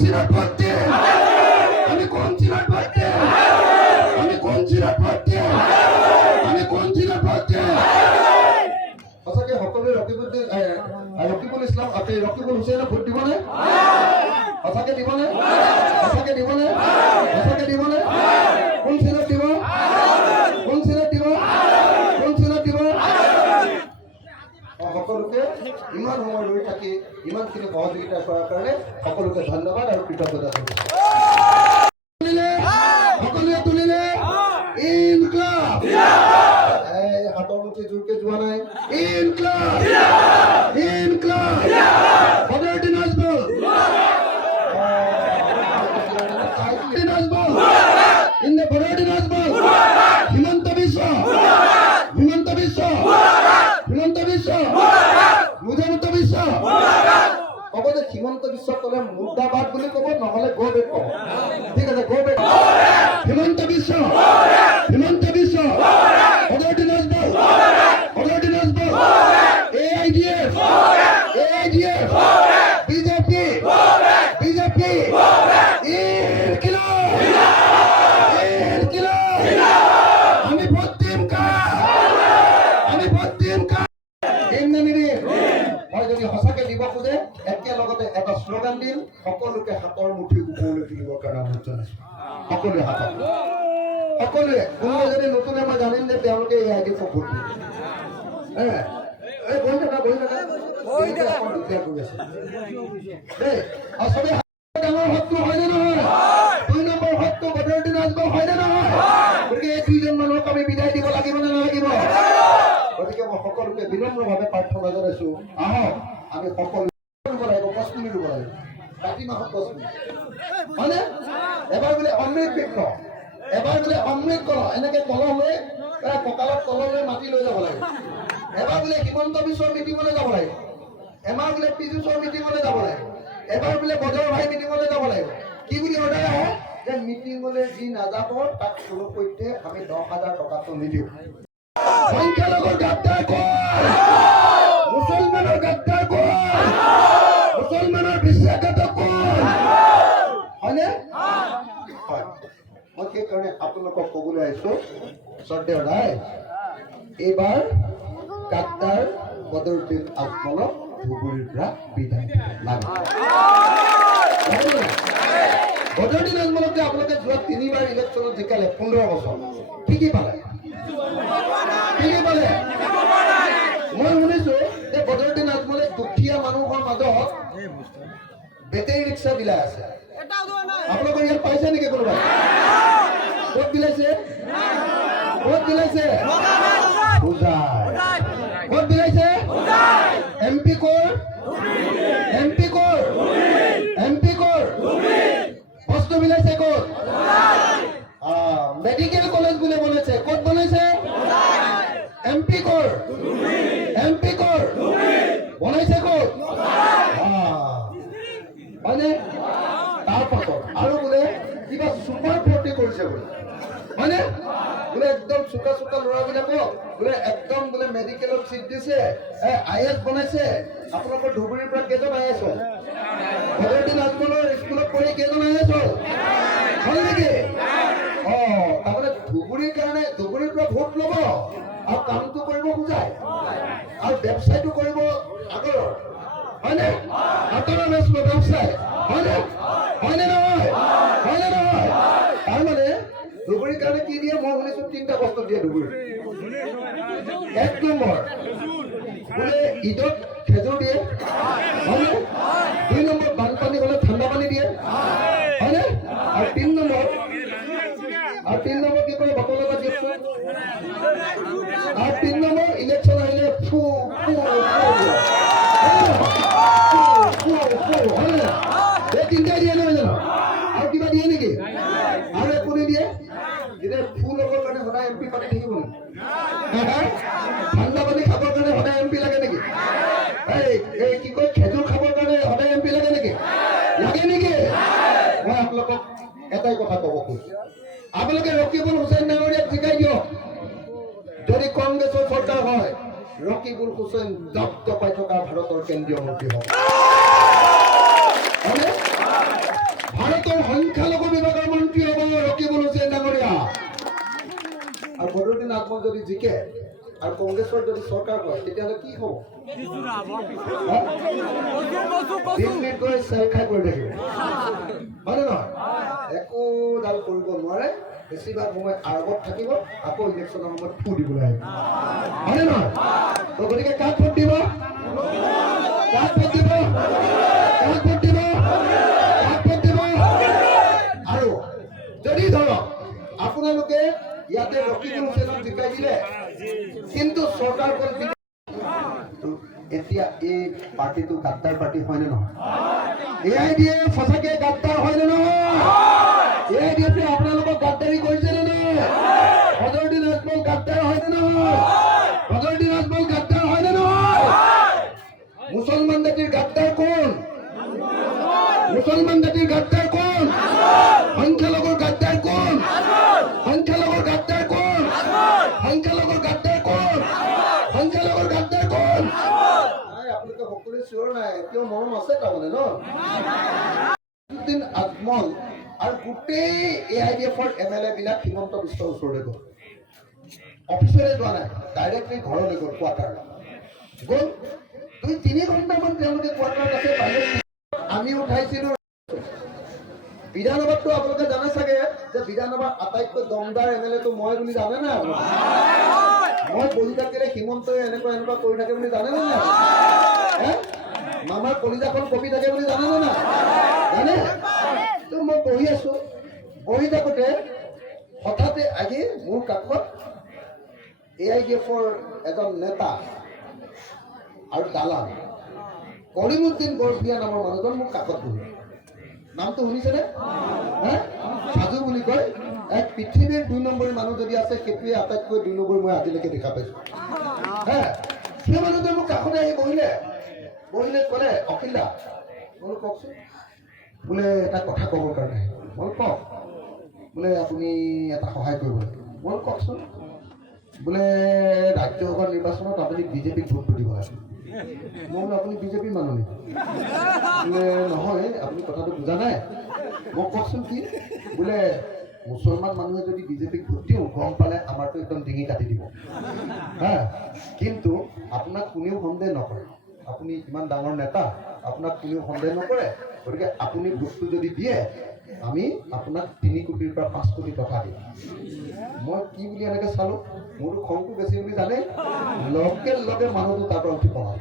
চিরাট ভর্তি আমি কোন চিরাট ভর্তি আমি কোন চিরাট ভর্তি আমি কোন চিরাট ভর্তি সঁচাকে সকলোৱে ৰকিবুল ৰকিবুল ইছলাম ৰকিবুল হুছেইনক ভোট দিবনে? সঁচাকে দিবনে? সঁচাকে দিবনে? সঁচাকে দিবনে? কোন চিনত দিব কোন চিনত দিব কোন চিনত দিব সকলোকে ইমান সময় ৰৈ থাকে ইমানখিনি সহযোগিতা কৰাৰ কাৰণে সকলোকে ধন্যবাদ আৰু কৃতজ্ঞতা জনাইছোঁ তুলিলে সকলোৱে তুলিলে ইনকলাব এই হাতৰ মুঠি জোৰকে যোৱা নাই ইনকলাব ইনকলাব বদৰুদ্দিন নাজমুল বদৰুদ্দিন নাজমুল ইন্দে বদৰুদ্দিন নাজমুল হিমন্ত বিশ্ব হিমন্ত বিশ্ব হিমন্ত বিশ্ব মুজামন্ত বিশ্ব ক'ব যে হিমন্ত বিশ্ব ক'লে মুৰ্দাবাদ বুলি ক'ব নহ'লে গ' বেক ক'ব ঠিক আছে গ' bake Himanta Biswa Himanta Biswa Badruddin Najmul Badruddin Najmul A I D F A I D F BJP BJP ইনকিলাব ইনকিলাব আমি ভোট দিম কা আমি ভোট দিম কা দিম নে নিদিম মই যদি সঁচাকে দিব খোজে একেলগতে এটা শ্লোগান দিম সকলোকে হাতৰ মুঠি ওপৰলৈ তুলিবৰ কাৰণে অনুৰোধ জনাইছো সকলোৱে হাতত সকলোৱে কোনোবাই যদি নতুনে মই জানিম যে তেওঁলোকে এই আইডি ভোট দিব হে এই বহি থাকা বহি থাকা তেওঁলোকে অকণ দিগদাৰ কৰি আছে দেই ডাঙৰ শত্ৰু হয়নে নহয় দুই নম্বৰ শত্ৰু বদৰুদ্দিন আজমল হয়নে নহয় গতিকে এই দুইজন মানুহক আমি বিদায় দিব লাগিব নে নালাগিব গতিকে মই সকলোকে বিনম্ৰভাৱে প্ৰাৰ্থনা জনাইছো আহক আমি সকলো ৰুব লাগিব গছ পুলি ৰুব লাগিব কাতি মাহত গছ হয়নে এবাৰ বোলে অমৃত বৃক্ষ এবাৰ বোলে অমৃত কলহ। এনেকে কলহ লৈ কঁকালত কলহ লৈ মাটি লৈ যাব লাগে। এবাৰ বোলে হিমন্ত বিশ্বৰ মিটিঙলৈ যাব লাগিব এবাৰ বোলে পীযুষৰ মিটিঙলৈ যাব লাগে এবাৰ বোলে বজাৰ ভাই মিটিঙলৈ যাব লাগিব কি বুলি অৰ্ডাৰ আহে? যে মিটিঙলৈ যি নাযাব, তাক কোনোপধ্যে আমি দহ হাজাৰ টকাটো নিদিওঁ। সংখ্যালঘুৰ গাদ্দাৰ কোন মুছলমানৰ গাদ্দাৰ কোন মুছলমানৰ বিশ্বাসঘাতক কোন হয়নে? হয়। মই সেইকাৰণে আপোনালোকক ক'বলৈ আহিছো। শ্ৰদ্ধেয় ৰায় এইবাৰ গাদ্দাৰ বদৰুদ্দিন আজমলক ধুবুৰীৰ পৰা বিদায় লাগে বদৰুদ্দিন আজমলক আপোনালোকে যোৱা তিনিবাৰ ইলেকশ্যনত জিকালে পোন্ধৰ বছৰ কি কি পালে কি কি পালে মই শুনিছো যে বদৰুদ্দিন আজমলে দুখীয়া মানুহৰ মাজত বেটেৰী ৰিক্সা বিলাই আছে। আপোনালোকৰ ইয়াত পাইছে নেকি কোনোবাই? ক'ত বিলাইছে? ক'ত বিলাইছে? বুজাই ক'ত বিলাইছে এম পি কৰ এম পি কৰ এম পি কৰ বস্তু বিলাইছে ক'ত মেডিকেল কলেজ বুলি বনাইছে ক'ত বনাইছে এম পি কৰ এম পি কৰ বনাইছে ক'ত আহ, হয়নে তাৰ পাছত আৰু বোলে কিবা চুপাৰ ফৰ্টি কৰিছে বোলে। হয়নে বোলে একদম চোকা চোকা ল'ৰাবিলাকক বোলে একদম বোলে মেডিকেলত চিট দিছে। আই এছ বনাইছে আপোনালোকৰ ধুবুৰীৰ পৰা কেইজন আই হ'ল বদৰুদ্দিন আজমলৰ স্কুলত পঢ়ি কেইজন আই এছ হ'ল হ'ল নেকি অ তাৰমানে ধুবুৰীৰ কাৰণে ধুবুৰীৰ পৰা ভোট ল'ব আৰু কামটো কৰিব খোজাই আৰু ব্যৱসায়টো কৰিব আগৰৰ হয়নে হাতৰ বেচব ব্যৱসায় হয়নে হয়নে নহয় হয়নে নহয় তাৰমানে ধুবুৰীৰ কাৰণে কি দিয়ে মই শুনিছো তিনিটা বস্তু দিয়ে ধুবুৰী এক নম্বৰ বোলে ঈদত খেজুৰ দিয়ে দুই নম্বৰ কেন্দ্রীয় মন্ত্রী হব ভারতের সংখ্যালঘু বিভাগের মন্ত্রী হব রকিবুল হোসেন ডাঙরিয়া আর বদরুদ্দিন আকমল যদি জিকে আর কংগ্রেসের যদি সরকার হয় তেতিয়াহ'লে কি হ'ব? দিল্লীত খাই কৰি থাকিব হয়নে নহয় একোডাল কৰিব নোৱাৰে, বেছিভাগ সময় আৰবত থাকিব, আকৌ ইলেকশ্যনৰ সময়ত ফু হয়নে নহয় গতিকে কাক ভোট দিব? আৰু যদি ধৰক আপোনালোকে এতিয়া এই পাৰ্টিটো গাদ্দাৰ পাৰ্টি হয়নে নহয়? এআই দিয়ে সঁচাকে গাদ্দাৰ হয়নে নহয়? এআই দিয়ে আপোনালোকক গাদ্দাৰী কৰিছে নে নাই? হজৰদিন আজমল গাদ্দাৰ হয়নে নহয়? হজৰদিন আজমল গাদ্দাৰ মুছলমান জাতিৰ গাদ্দাৰ কোন? মুছলমান জাতিৰ গাদ্দাৰ কোন? সংখ্যালঘুৰ গাদ্দাৰ কোন? সংখ্যালঘুৰ গাদ্দাৰ কোন? সংখ্যালঘুৰ গাদ্দাৰ কোন? সংখ্যালঘুৰ গাদ্দাৰ কোন? আপোনালোকে সকলোৱে চিঞৰ নাই এতিয়াও মৰম আছে তাৰমানে ন? দিন আজমল আৰু গোটেই এ আই ডি এফৰ এম এল এ বিলাক হিমন্ত বিশ্বৰ ওচৰলৈ গ'ল। অফিচলৈ যোৱা নাই ডাইৰেক্টলি ঘৰলৈ গ'ল কোৱাৰ্টাৰ গ'ল। দুই তিনি ঘণ্টামান তেওঁলোকে কোৱাৰ্টাৰত আছে বাহিৰত আমি উঠাইছিলো বিধানসভাততো আপোনালোকে জানে চাগে যে বিধানসভাৰ আটাইতকৈ দমদাৰ এম এল এটো মই বুলি জানে আপোনালোকে মই বহি থাকিলে হিমন্তই এনেকুৱা এনেকুৱা কৰি থাকে বুলি জানে নে নাই? কলিজাখন কপি থাকে বুলি জানে নে জানে? তো মই বহি আছো। বহি থাকোতে হঠাতে আহি মোৰ কাষত এ আই ডি এফৰ এজন নেতা আৰু দালাল। কৰিমুদ্দিন বৰভূঞা নামৰ মানুহজন মোৰ কাষত বহি নামটো শুনিছেনে? হে? সাজু বুলি কয়। এক পৃথিৱীৰ দুই নম্বৰী মানুহ যদি আছে, সেইটোৱে আটাইতকৈ দুই নম্বৰী মই আজিলৈকে দেখা পাইছো। হে? সেই মানুহটোৱে মোক কাষতে আহি বহিলে। বহিলে ক'লে অখিল মই কওকচোন, বোলে এটা কথা ক'বৰ কাৰণে মই কওক, বোলে আপুনি এটা সহায় কৰিব লাগে। মই কওকচোন। বোলে ৰাজ্যসভাৰ নিৰ্বাচনত আপুনি বিজেপিক ভোটটো দিব লাগে মই বোলো, আপুনি বিজেপিৰ মানুহ নেকি বোলে, নহয়, আপুনি কথাটো বুজা নাই। মোক কওকচোন কি? বোলে, মুছলমান মানুহে যদি বিজেপিক ভোট দিওঁ, গম পালে আমাৰতো একদম ডিঙি কাটি দিব। হা? কিন্তু আপোনাক কোনেও সন্দেহ নকৰে। আপুনি ইমান ডাঙৰ নেতা, আপোনাক কোনেও সন্দেহ নকৰে। গতিকে আপুনি ভোটটো যদি দিয়ে আমি আপোনাক তিনি কোটিৰ পৰা পাঁচ কোটি টকা দিম। মই কি বুলি এনেকে চালো? মোৰতো খংটো বেছি বুলি জানে? লগে লগে মানুহটো তাৰ পৰা উঠি পলাল।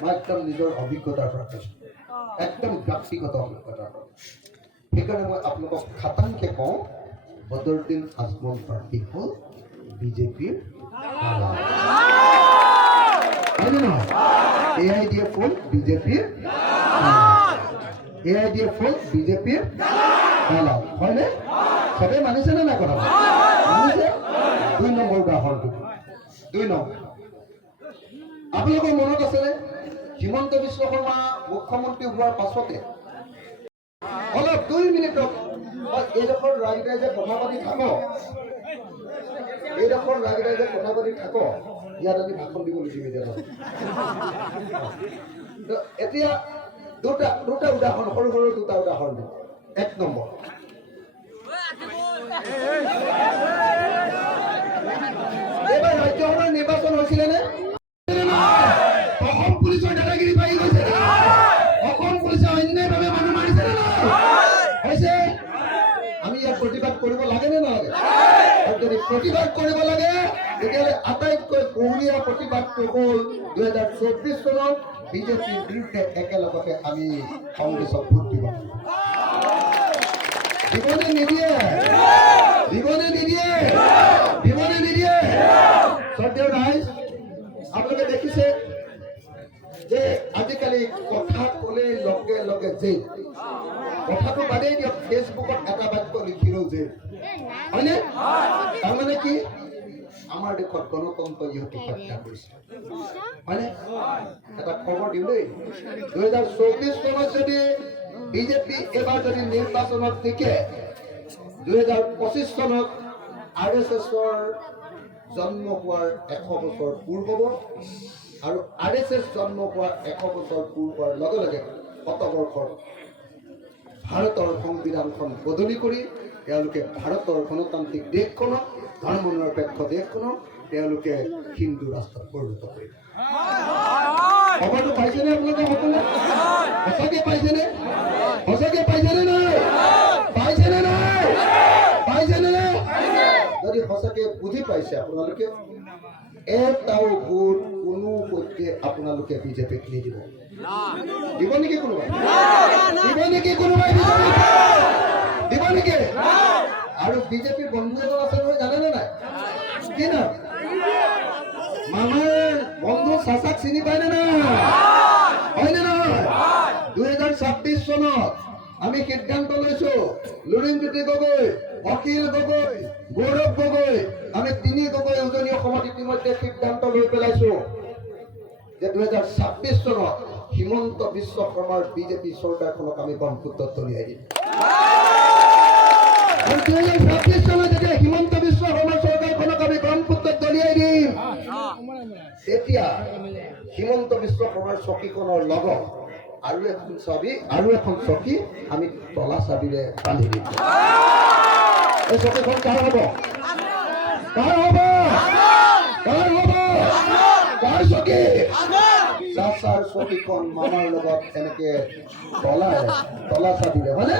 মই একদম নিজৰ অভিজ্ঞতাৰ পৰা কৈছো। একদম ব্যক্তিগত অভিজ্ঞতাৰ পৰা। সেইকাৰণে মই আপোনালোকক খাটাংকে কওঁ, বদৰুদ্দিন আজমল প্ৰাৰ্থী হ'ল বিজেপিৰ দালাল। হয়নে নহয়? এ আই ডি এফ হ'ল বিজেপিৰ এ আই ডি এফ হ'ল বিজেপিৰ দালাল হয়নে চবেই মানিছেনে নাই কথা মানিছে দুই নম্বৰ উদাহৰণটো দুই নম্বৰ আপোনালোকৰ মনত আছেনে হিমন্ত বিশ্ব শৰ্মা মুখ্যমন্ত্ৰী হোৱাৰ পাছতে অলপ দুই মিনিটত এইডোখৰ ৰাইজে যে কথা পাতি থাকক এইডোখৰ ৰাইজে যে কথা পাতি থাকক ইয়াত আমি ভাষণ দিব দিম এতিয়া এতিয়া দুটা দুটা উদাহৰণ সৰু সৰু দুটা উদাহৰণ এক নম্বৰ। এইবাৰ ৰাজ্যসভাৰ নিৰ্বাচন হৈছিলে নে? অসম পুলিচৰ দাদাগিৰি পাই গৈছে? অসম পুলিচে মানুহ মাৰিছে নে? হৈছে? আমি ইয়াত প্ৰতিবাদ কৰিব লাগে নে নালাগে? যদি প্ৰতিবাদ কৰিব লাগে, তেতিয়াহ'লে আটাইতকৈ বহুলীয়া প্ৰতিবাদটো হ'ল দুহেজাৰ চৌব্বিছ চনত বিজেপিৰ বিৰুদ্ধে একেলগতে আমি কংগ্ৰেছক ভোট দিব। দিবনে নিদিয়ে দিবনে নিদিয়ে দিবনে নিদিয়ে শ্ৰদ্ধেয় ৰাইজ আপোনালোকে দেখিছে যে আজিকালি কথা ক'লে লগে লগে জেল কথাটো বাদেই দিয়ক ফেচবুকত এটা বাক্য লিখিলেও জেল হয়নে? তাৰমানে কি? আমাৰ দেশত গণতন্ত্ৰ ইহঁতি হত্যা কৰিছে হয়নে এটা খবৰ দিওঁ দেই দুহেজাৰ চৌবিছ চনত যদি বিজেপি এইবাৰ যদি নিৰ্বাচনত জিকে দুহেজাৰ পঁচিছ চনত আৰ এছ এছৰ জন্ম হোৱাৰ এশ বছৰ পূৰ হ'ব আৰু আৰ এছ এছ জন্ম হোৱাৰ এশ বছৰ পূৰ হোৱাৰ লগে লগে শতবৰ্ষৰ ভাৰতৰ সংবিধানখন বদলি কৰি তেওঁলোকে ভাৰতৰ গণতান্ত্ৰিক দেশখনক ধৰ্ম নিৰপেক্ষ দেশখনক তেওঁলোকে হিন্দু ৰাষ্ট্ৰত পৰিণত কৰিব খবৰটো পাইছেনে আপোনালোকে সকলোৱে সঁচাকে পাইছেনে সঁচাকে পাইছেনে নাই পাইছেনে নাই পাইছেনে যদি সঁচাকে বুজি পাইছে আপোনালোকে এটাও ভোট কোনো পধ্যে আপোনালোকে বিজেপিক নিদিব দিব। নেকি কোনোবাই দিব নেকি কোনোবাই দিব নেকি আৰু বিজেপিৰ বন্ধু এজন আছে কি নাম মামাৰ বন্ধু চিনি পায়নে নাই হয়নে নহয় দুহেজাৰ ছাব্বিছ চনত আমি সিদ্ধান্ত লৈছো লুৰিণজ্যোতি গগৈ, অখিল গগৈ গৌৰৱ গগৈ, আমি তিনি গগৈ উজনি অসমত ইতিমধ্যে সিদ্ধান্ত লৈ পেলাইছো যে দুহেজাৰ ছাব্বিছ চনত হিমন্ত বিশ্ব শৰ্মাৰ বিজেপি চৰকাৰখনক আমি ব্ৰহ্মপুত্ৰত দলিয়াই দিম। দুহেজাৰ চনত যেতিয়া তেতিয়া হিমন্ত বিশ্ব শৰ্মাৰ চকীখনৰ লগত আৰু এখন ছবি, আৰু এখন চকী আমি তলা চাবিৰে বান্ধি দিম। এই চকীখন কাৰ হ'ব? কাৰ হ'ব? কাৰ হ'ব? কাৰ চকী চাচাৰ চকীখন মামাৰ লগত এনেকে তলাৰে তলা চাবিৰে, হয়নে?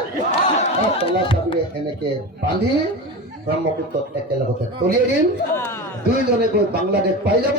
তলা চাবিৰে এনেকে বান্ধি ব্ৰহ্মপুত্ৰত একেলগতে দলিয়াই দিম। দুইজনে গৈ বাংলাদেশ পাই যাব।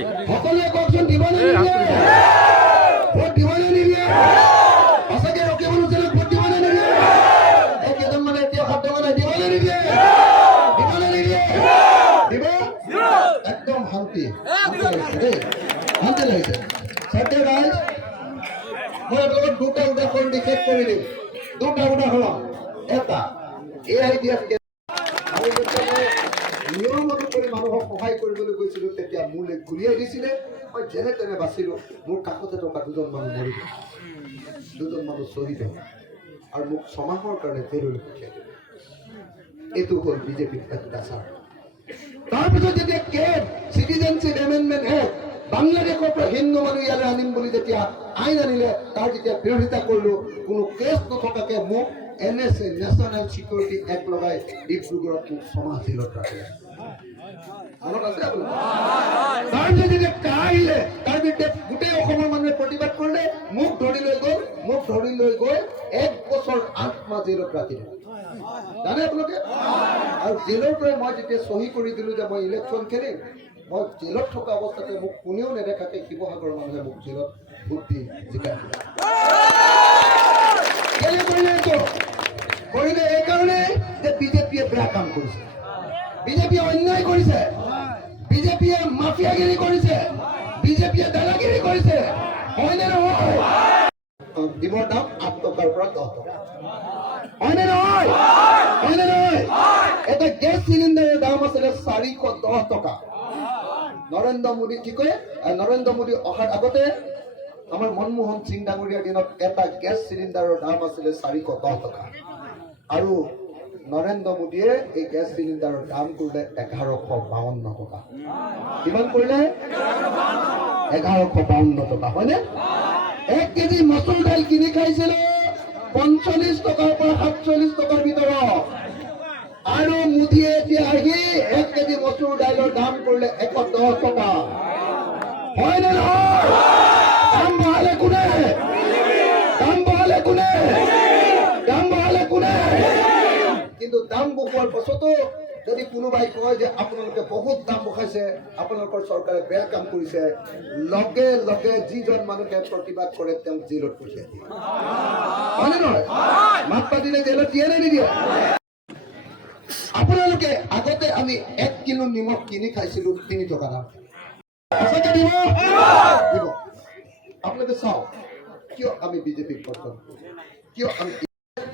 ঐ। সকলোৱে কওকচোন দিবনে নিদিয়ে ভোট দিবনে নিদিয়ে সঁচাকে ৰকিবুল হুছেইনক ভোট দিবনে নিদিয়ে এই কেইজন মানে এতিয়া হাত দঙা নাই দিবনে নিদিয়ে দিবনে নিদিয়ে দিব? একদম শান্তি দেই শান্তি লাগিছে। সত্য ৰাইজ মই আপোনালোকক দুটা উদাহৰণ নিষেধ কৰি দিম। দুটা উদাহৰণ। এটা এ আই ডি এফ আমি যেতিয়া মই নিয়ম অনুসৰি মানুহক সহায় কৰিবলৈ গৈছিলোঁ তেতিয়া মোলৈ গুলিয়াই দিছিলে মই যেনে তেনে বাচিলোঁ। মোৰ কাষতে থকা দুজন মানুহ মৰি গ'ল দুজন মানুহ শ্বহীদ হ'ল আৰু মোক ছমাহৰ কাৰণে জেললৈ পঠিয়াই দিলে এইটো হ'ল বিজেপিৰ অত্যাচাৰ তাৰপিছত যেতিয়া কেব চিটিজেনশ্বিপ এমেণ্ডমেণ্ট এক্ট বাংলাদেশৰ পৰা হিন্দু মানুহ ইয়ালৈ আনিম বুলি যেতিয়া আইন আনিলে, তাৰ যেতিয়া বিৰোধিতা কৰিলো, কোনো কেছ নথকাকে মোক N S A national security act লগাই ডিব্ৰুগড়ত মোক ছমাহ জেলত ৰাখিলে। মনত আছে আপোনাৰ তাৰপিছত যেতিয়া কা আহিলে তাৰ বিৰুদ্ধে গোটেই অসমৰ মানুহে মোক জেলত ইলেকশ্যন খেলিম মই জেলত থকা অৱস্থাতে মোক কোনেও নেদেখাকে শিৱসাগৰৰ মানুহে মোক জেলত ভোট দি জিকাই দিলে কৰিলে এইকাৰণে যে বিজেপিয়ে বেয়া কাম কৰিছে বিজেপিয়ে অন্যায় কৰিছে বিজেপিয়ে মাফিয়াগিৰি কৰিছে বিজেপিয়ে দাদাগিৰি কৰিছে হয়নে নহয় ডিমৰ দাম আঠ টকাৰ পৰা দহ টকা হয়নে নহয় হয়নে নহয় এটা গেছ চিলিণ্ডাৰৰ দাম আছিলে চাৰিশ দহ টকা। নৰেন্দ্ৰ মোদী কি কয় নৰেন্দ্ৰ মোদী অহাৰ আগতে আমাৰ মনমোহন সিং ডাঙৰীয়াৰ দিনত এটা গেছ চিলিণ্ডাৰৰ দাম আছিলে চাৰিশ দহ টকা। আৰু নৰেন্দ্ৰ মোদীয়ে এই গেছ চিলিণ্ডাৰৰ দাম কৰিলে এঘাৰশ বাৱন্ন টকা। কিমান কৰিলে? এঘাৰশ বাৱন্ন টকা, হয়নে? এক কেজি মচুৰ দাইল কিনি খাইছিলো, পঞ্চল্লিছ টকাৰ পৰা সাতচল্লিছ টকাৰ ভিতৰত। আৰু মোদীয়ে এতিয়া আহি এক কেজি মচুৰ দাইলৰ দাম কৰিলে এশ দহ টকা। হয় নে নহয় দাম বঢ়ালে কোনে দাম বঢ়ালে কোনে দাম বঢ়ালে কোনে কিন্তু দাম বঢ়োৱাৰ পাছতো যদি কোনোবাই কয় যে আপোনালোকে বহুত দাম বঢ়াইছে আপোনালোকৰ চৰকাৰে বেয়া কাম কৰিছে, লগে লগে যিজন মানুহে প্ৰতিবাদ কৰে, তেওঁক জেলত পঠিয়াই দিয়ে। নহয়? মাত পাতিলে জেলত দিয়ে নিদিয়ে? আপোনালোকে আগতে আমি এক কিলো নিমখ কিনি খাইছিলো, তিনি টকা দাম। আপোনালোকে চাওক, কিয় আমি বিজেপিক কিয় আমি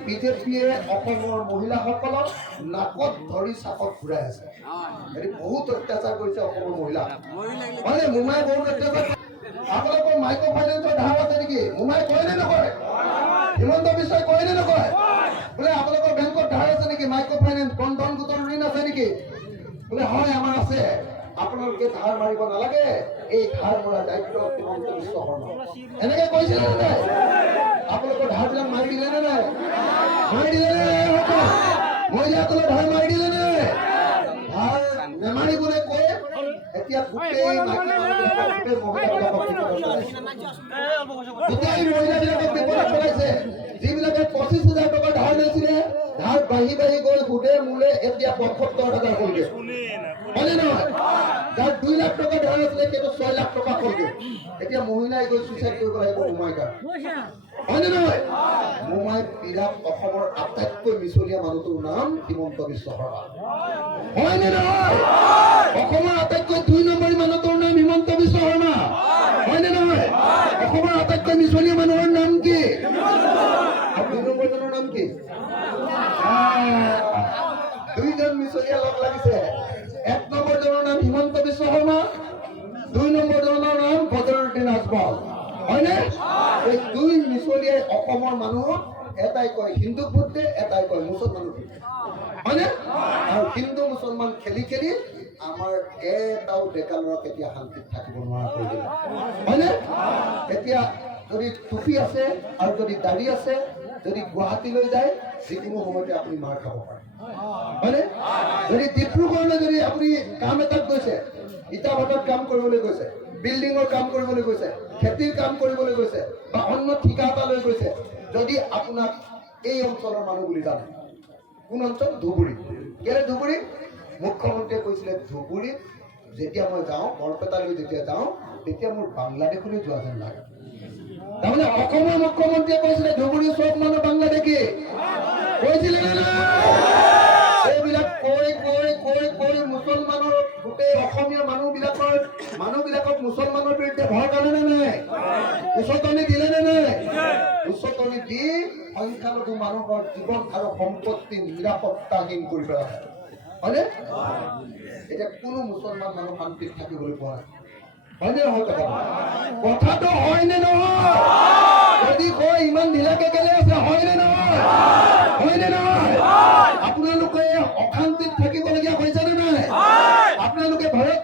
বিজেপিয়ে অসমৰ মহিলাসকলক নাকত ধৰি চাকত ঘূৰাই আছে। বহুত অত্যাচাৰ কৰিছে অসমৰ মহিলা মানে মোমাই বহুত অত্যাচাৰ আপোনালোকৰ মাইক্ৰ' ফাইনেন্সৰ ধাৰ আছে নেকি? মোমাই কয় নে নকয়? হিমন্ত বিশ্বই কয় নে নকয়? বোলে আপোনালোকৰ বেংকত ধাৰ আছে নেকি? মাইক্ৰ' ফাইনেন্স বন্ধন গোটৰ ঋণ আছে নেকি? বোলে হয়, আমাৰ আছে। আপোনালোকে ধাৰ মাৰিব নালাগে। এই ধাৰ মৰা দায়িত্ব হিমন্ত বিশ্ব শৰ্মা এনেকে কৈছিলে নে নাই আপোনালোকৰ ধাৰবিলাক মাৰি দিলে নে? নাই মাৰি দিলে নে? নাই সকলো? মহিলাসকলে ধাৰ মাৰি দিলে নে নাই ধাৰ নেমাৰিবলৈ কৈ এতিয়া গোটেই মাইকী মানুহবিলাকক, গোটেই মহিলাবিলাকক গোটেই মহিলাবিলাকক বিপদত পেলাইছে যিবিলাকে পঁচিছ হাজাৰ টকা ধাৰ লৈছিলে ধাৰ বাঢ়ি বাঢ়ি গৈ সুদে মূলে এতিয়া পঁয়সত্তৰ হাজাৰ হ'লগে হয়নে নহয় যাৰ দুই লাখ টকা ধাৰ আছিলে সেইটো ছয় লাখ টকা হ'লগে এতিয়া মহিলাই গৈ চুইচাইড কৰিব লাগিব মোমাই গাত হয়নে নহয়? মোমাই বিৰাট অসমৰ আটাইতকৈ মিছলীয়া মানুহটোৰ নাম হিমন্ত বিশ্ব শৰ্মা। হয়নে নহয়? অসমৰ আটাইতকৈ দুই নম্বৰী মানুহটোৰ নাম হিমন্ত বিশ্ব শৰ্মা। হয়নে নহয়? অসমৰ আটাইতকৈ মিছলীয়া মানুহৰ নাম কি? দুই নম্বৰজনৰ নাম কি? দুইজন মিছলীয়া লগ লাগিছে। এক নম্বৰজনৰ নাম হিমন্ত বিশ্ব শৰ্মা দুই নম্বর নম্বৰজনৰ নাম বদৰুদ্দিন আজমল হয়নে এই দুই মিছলীয়াই অসমৰ মানুহক এটাই কয় হিন্দু ভোট এটাই কয় মুছলমান ভোট হয়নে আৰু হিন্দু মুছলমান খেলি খেলি আমাৰ এটাও ডেকা ল'ৰাক এতিয়া শান্তিত থাকিব নোৱাৰা কৰি দিলে। হয়নে এতিয়া যদি টুপি আছে আৰু যদি দাড়ি আছে যদি গুৱাহাটীলৈ যায় যিকোনো সময়তে আপুনি মাৰ খাব পাৰে হয়নে যদি ডিব্ৰুগড়লৈ যদি আপুনি কাম এটাত গৈছে ইটা ভাটাত কাম কৰিবলৈ গৈছে বিল্ডিঙৰ কাম কৰিবলৈ গৈছে খেতিৰ কাম কৰিবলৈ গৈছে বা অন্য ঠিকা এটা লৈ গৈছে যদি আপোনাক এই অঞ্চলৰ মানুহ বুলি জানে কোন অঞ্চল? ধুবুৰী। কেলে ধুবুৰী? মুখ্যমন্ত্ৰীয়ে কৈছিলে ধুবুৰীত যেতিয়া মই যাওঁ বৰপেটালৈ যেতিয়া যাওঁ তেতিয়া মোৰ বাংলাদেশলৈ যোৱা যেন লাগে। তাৰমানে অসমৰ মুখ্যমন্ত্ৰীয়ে কৈছিলে ধুবুৰী চব মানুহ বাংলাদেশী। কৈছিলে নে নাই এইবিলাক কৈ কৈ কৈ কৈ মুছলমানৰ গোটেই অসমীয়া মানুহ বিলাকৰ মুছলমানৰ বিৰুদ্ধে ভয় কাৰণে নে নাই? উচতনি দিলে নে নাই? উচতনি দি সংখ্যালঘু মানুহৰ জীৱন আৰু সম্পত্তি নিৰাপত্তাহীন কৰি পেলাইছে হয়নে? এতিয়া কোনো মুছলমান মানুহ শান্তিত থাকিবলৈ পোৱা নাই। কথাটো কথাটো হয়নে নহয় যদি কয় ইমান ঢিলাকে কেলে আছে হয়নে নহয় হয়নে নহয় আপোনালোকে অশান্তিত থাকিবলগীয়া হৈছে নে নাই? আপোনালোকে ভয়ত